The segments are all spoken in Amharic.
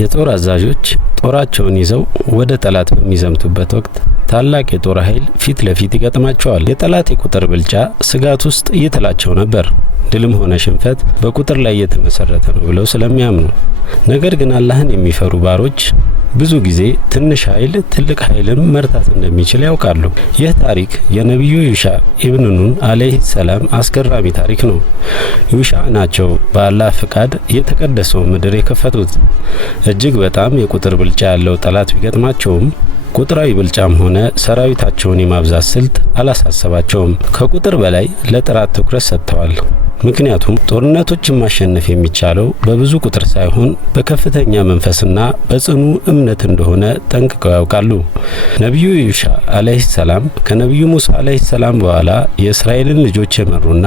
የጦር አዛዦች ጦራቸውን ይዘው ወደ ጠላት በሚዘምቱበት ወቅት ታላቅ የጦር ኃይል ፊት ለፊት ይገጥማቸዋል። የጠላት የቁጥር ብልጫ ስጋት ውስጥ ይጥላቸው ነበር። ድልም ሆነ ሽንፈት በቁጥር ላይ የተመሰረተ ነው ብለው ስለሚያምኑ። ነገር ግን አላህን የሚፈሩ ባሮች ብዙ ጊዜ ትንሽ ኃይል ትልቅ ኃይልን መርታት እንደሚችል ያውቃሉ። ይህ ታሪክ የነቢዩ ዩሻ ኢብኑ ኑን አለይሂ ሰላም አስገራሚ ታሪክ ነው። ዩሻ ናቸው በአላህ ፍቃድ የተቀደሰውን ምድር የከፈቱት። እጅግ በጣም የቁጥር ብልጫ ያለው ጠላት ቢገጥማቸውም ቁጥራዊ ብልጫም ሆነ ሰራዊታቸውን የማብዛት ስልት አላሳሰባቸውም። ከቁጥር በላይ ለጥራት ትኩረት ሰጥተዋል። ምክንያቱም ጦርነቶችን ማሸነፍ የሚቻለው በብዙ ቁጥር ሳይሆን በከፍተኛ መንፈስና በጽኑ እምነት እንደሆነ ጠንቅቀው ያውቃሉ። ነቢዩ ዩሻ አለይሂ ሰላም ከነቢዩ ሙሳ አለይሂ ሰላም በኋላ የእስራኤልን ልጆች የመሩና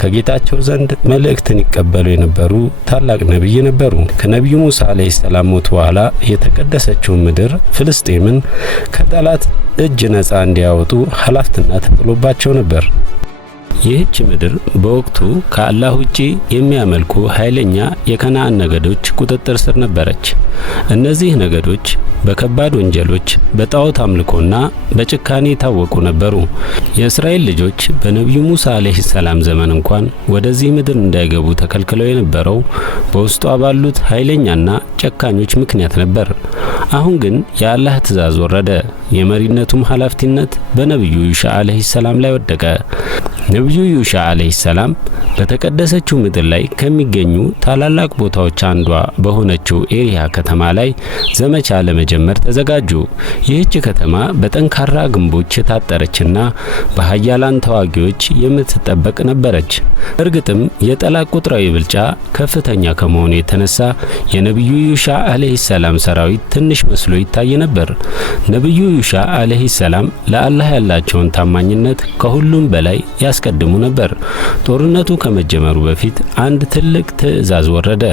ከጌታቸው ዘንድ መልእክትን ይቀበሉ የነበሩ ታላቅ ነቢይ ነበሩ። ከነቢዩ ሙሳ አለይሂ ሰላም ሞት በኋላ የተቀደሰችውን ምድር ፍልስጤምን ከጠላት እጅ ነፃ እንዲያወጡ ኃላፊነት ተጥሎባቸው ነበር። ይህች ምድር በወቅቱ ከአላህ ውጪ የሚያመልኩ ኃይለኛ የከነዓን ነገዶች ቁጥጥር ስር ነበረች። እነዚህ ነገዶች በከባድ ወንጀሎች፣ በጣዖት አምልኮና በጭካኔ የታወቁ ነበሩ። የእስራኤል ልጆች በነቢዩ ሙሳ አለይሂ ሰላም ዘመን እንኳን ወደዚህ ምድር እንዳይገቡ ተከልክለው የነበረው በውስጧ ባሉት ኃይለኛና ጨካኞች ምክንያት ነበር። አሁን ግን የአላህ ትእዛዝ ወረደ። የመሪነቱም ኃላፊነት በነቢዩ ዩሻ አለይሂ ሰላም ላይ ወደቀ። ነቢዩ ዩሻ አለይሂ ሰላም በተቀደሰችው ምድር ላይ ከሚገኙ ታላላቅ ቦታዎች አንዷ በሆነችው ኤሪያ ከተማ ላይ ዘመቻ ለመጀመር ተዘጋጁ። ይህች ከተማ በጠንካራ ግንቦች የታጠረችና በኃያላን ተዋጊዎች የምትጠበቅ ነበረች። እርግጥም የጠላት ቁጥራዊ ብልጫ ከፍተኛ ከመሆኑ የተነሳ የነቢዩ ዩሻ አለይሂ ሰላም ሰራዊት ትንሽ መስሎ ይታይ ነበር። ነቢዩ ዩሻ አለይሂ ሰላም ለአላህ ያላቸውን ታማኝነት ከሁሉም በላይ ያስቀድሙ ነበር። ጦርነቱ ከመጀመሩ በፊት አንድ ትልቅ ትዕዛዝ ወረደ።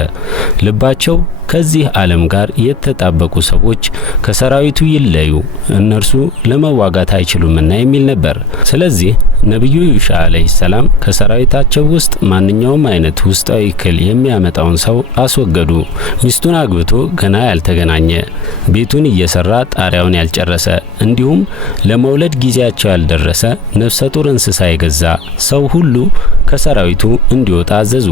ልባቸው ከዚህ ዓለም ጋር የተጣበቁ ሰዎች ከሰራዊቱ ይለዩ፣ እነርሱ ለመዋጋት አይችሉምና የሚል ነበር። ስለዚህ ነቢዩ ዩሻ አለይሂ ሰላም ከሰራዊታቸው ውስጥ ማንኛውም አይነት ውስጣዊ እክል የሚያመጣውን ሰው አስወገዱ። ሚስቱን አግብቶ ገና ያልተገናኘ፣ ቤቱን እየሰራ ጣሪያውን ያልጨረሰ፣ እንዲሁም ለመውለድ ጊዜያቸው ያልደረሰ ነፍሰ ጡር እንስሳ የገዛ ሰው ሁሉ ከሰራዊቱ እንዲወጣ አዘዙ።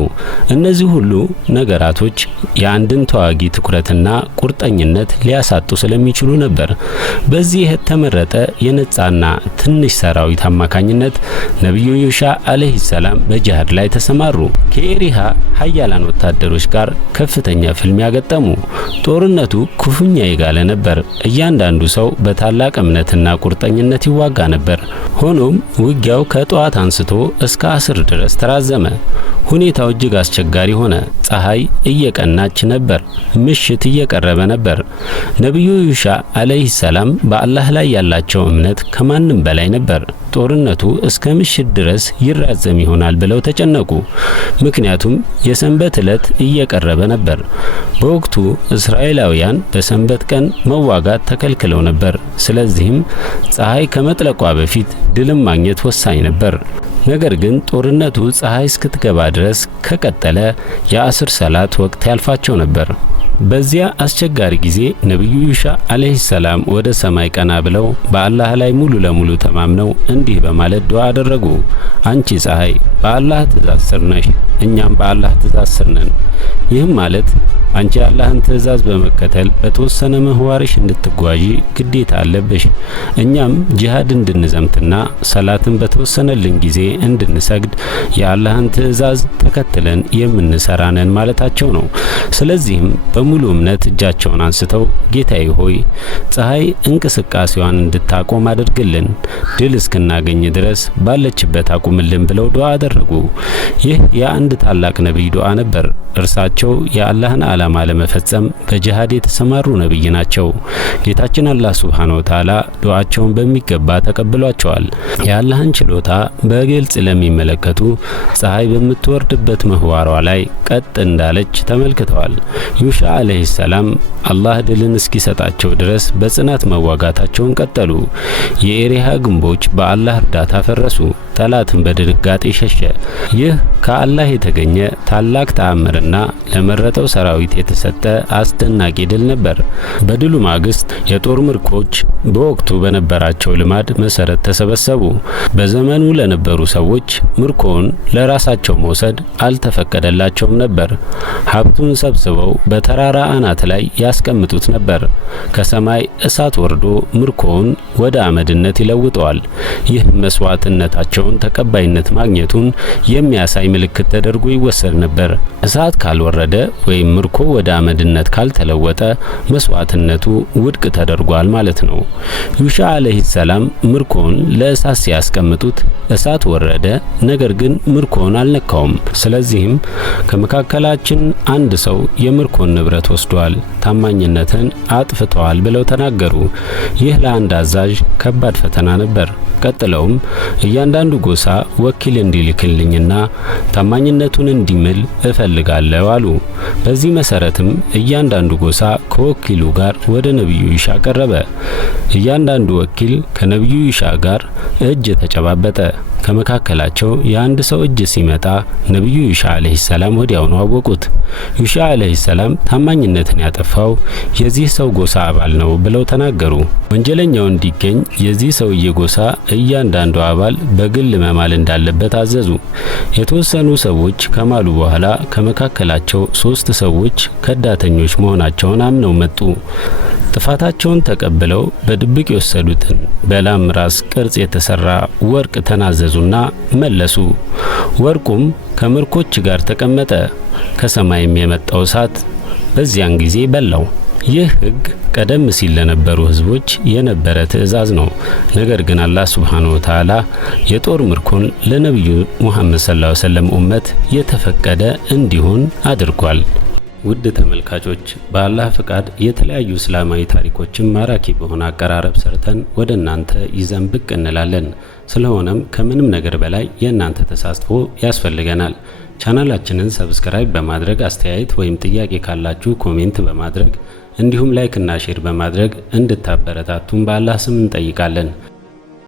እነዚህ ሁሉ ነገራቶች የአንድን ተዋጊ ትኩረትና ቁርጠኝነት ሊያሳጡ ስለሚችሉ ነበር። በዚህ የተመረጠ የነጻና ትንሽ ሰራዊት አማካኝነት ነቢዩ ዩሻ አለይሂ ሰላም በጂሃድ ላይ ተሰማሩ። ከኤሪሃ ኃያላን ወታደሮች ጋር ከፍተኛ ፍልሚያ ገጠሙ። ጦርነቱ ክፉኛ የጋለ ነበር። እያንዳንዱ ሰው በታላቅ እምነትና ቁርጠኝነት ይዋጋ ነበር። ሆኖም ውጊያው ከጠዋት አንስቶ እስከ አስር ድረስ ተራዘመ። ሁኔታው እጅግ አስቸጋሪ ሆነ። ፀሐይ እየቀናች ነበር። ምሽት እየቀረበ ነበር። ነቢዩ ዩሻ አለይሂ ሰላም በአላህ ላይ ያላቸው እምነት ከማንም በላይ ነበር። ጦርነቱ እስከ ምሽት ድረስ ይራዘም ይሆናል ብለው ተጨነቁ። ምክንያቱም የሰንበት ዕለት እየቀረበ ነበር። በወቅቱ እስራኤላውያን በሰንበት ቀን መዋጋት ተከልክለው ነበር። ስለዚህም ፀሐይ ከመጥለቋ በፊት ድልም ማግኘት ወሳኝ ነበር። ነገር ግን ጦርነቱ ፀሐይ እስክትገባ ድረስ ከቀጠለ የአስር ሰላት ወቅት ያልፋቸው ነበር። በዚያ አስቸጋሪ ጊዜ ነቢዩ ዩሻ አለይሂ ሰላም ወደ ሰማይ ቀና ብለው በአላህ ላይ ሙሉ ለሙሉ ተማምነው እንዲህ በማለት ዱዓ አደረጉ። አንቺ ፀሐይ በአላህ ትእዛዝ ስር ነሽ፣ እኛም በአላህ ትእዛዝ ስር ነን። ይህም ማለት አንቺ የአላህን ትእዛዝ በመከተል በተወሰነ ምህዋርሽ እንድትጓዢ ግዴታ አለብሽ። እኛም ጂሃድ እንድንዘምትና ሰላትን በተወሰነልን ጊዜ እንድንሰግድ የአላህን ትእዛዝ ተከትለን የምንሰራ ነን ማለታቸው ነው። ስለዚህም በሙሉ እምነት እጃቸውን አንስተው ጌታዬ ሆይ ፀሐይ እንቅስቃሴዋን እንድታቆም አድርግልን፣ ድል እስክናገኝ ድረስ ባለችበት አቁምልን ብለው ዱዓ አደረጉ። ይህ የአንድ ታላቅ ነቢይ ዱዓ ነበር። እርሳቸው የአላህን ዓላማ ለመፈጸም በጂሃድ የተሰማሩ ነቢይ ናቸው። ጌታችን አላህ ሱብሓነሁ ወተዓላ ዱዓቸውን በሚገባ ተቀብሏቸዋል። የአላህን ችሎታ በግልጽ ለሚመለከቱ ፀሐይ በምትወርድበት ምህዋሯ ላይ ቀጥ እንዳለች ተመልክተዋል። ዩሻ አለይሂ ሰላም አላህ ድልን እስኪሰጣቸው ድረስ በጽናት መዋጋታቸውን ቀጠሉ። የኤሪሃ ግንቦች በአላህ እርዳታ ፈረሱ። ጠላትን በድንጋጤ ሸሸ። ይህ ከአላህ የተገኘ ታላቅ ተአምርና ለመረጠው ሰራዊት የተሰጠ አስደናቂ ድል ነበር። በድሉ ማግስት የጦር ምርኮች በወቅቱ በነበራቸው ልማድ መሰረት ተሰበሰቡ። በዘመኑ ለነበሩ ሰዎች ምርኮውን ለራሳቸው መውሰድ አልተፈቀደላቸውም ነበር። ሀብቱን ሰብስበው በተራራ አናት ላይ ያስቀምጡት ነበር። ከሰማይ እሳት ወርዶ ምርኮውን ወደ አመድነት ይለውጠዋል። ይህ መስዋዕትነታቸውን ተቀባይነት ማግኘቱን የሚያሳይ ምልክት ተደርጎ ይወሰድ ነበር። እሳት ካልወረደ ወይም ምርኮ ወደ አመድነት ካልተለወጠ መስዋዕትነቱ ውድቅ ተደርጓል ማለት ነው። ዩሻ አለይሂ ሰላም ምርኮውን ለእሳት ሲያስቀምጡት እሳት ወረደ፣ ነገር ግን ምርኮውን አልነካውም። ስለዚህም ከመካከላችን አንድ ሰው የምርኮን ንብረት ወስዷል፣ ታማኝነትን አጥፍተዋል ብለው ተናገሩ። ይህ ለአንድ አዛዥ ከባድ ፈተና ነበር። ቀጥለውም እያንዳንዱ ጎሳ ወኪል እንዲልክልኝና ታማኝነቱን እንዲምል እፈልጋለሁ አሉ። በዚህ መሰረትም እያንዳንዱ ጎሳ ከወኪሉ ጋር ወደ ነብዩ ኢሻ ቀረበ። እያንዳንዱ ወኪል ከነብዩ ኢሻ ጋር እጅ ተጨባበጠ። ከመካከላቸው የአንድ ሰው እጅ ሲመጣ ነብዩ ኢሻ አለይሂ ሰላም ወዲያውኑ አወቁት። ኢሻ አለይሂ ሰላም ታማኝነትን ያጠፋው የዚህ ሰው ጎሳ አባል ነው ብለው ተናገሩ። ወንጀለኛው እንዲገኝ የዚህ ሰውዬ ጎሳ እያንዳንዱ አባል በግል መማል እንዳለበት አዘዙ። የተወሰኑ ሰዎች ከማሉ በኋላ ከመካከላቸው 3 ሰዎች ከዳተኞች መሆናቸውን አምነው መጡ። ጥፋታቸውን ተቀብለው በድብቅ የወሰዱትን በላም ራስ ቅርጽ የተሰራ ወርቅ ተናዘዙና መለሱ። ወርቁም ከምርኮች ጋር ተቀመጠ። ከሰማይም የመጣው እሳት በዚያን ጊዜ በላው። ይህ ሕግ ቀደም ሲል ለነበሩ ህዝቦች የነበረ ትእዛዝ ነው። ነገር ግን አላህ ሱብሓነሁ ወተዓላ የጦር ምርኮን ለነብዩ ሙሐመድ ሰለላሁ ዐለይሂ ወሰለም ኡመት የተፈቀደ እንዲሆን አድርጓል። ውድ ተመልካቾች በአላህ ፍቃድ የተለያዩ እስላማዊ ታሪኮችን ማራኪ በሆነ አቀራረብ ሰርተን ወደ እናንተ ይዘን ብቅ እንላለን። ስለሆነም ከምንም ነገር በላይ የእናንተ ተሳትፎ ያስፈልገናል። ቻናላችንን ሰብስክራይብ በማድረግ አስተያየት ወይም ጥያቄ ካላችሁ ኮሜንት በማድረግ እንዲሁም ላይክ እና ሼር በማድረግ እንድታበረታቱን በአላህ ስም እንጠይቃለን።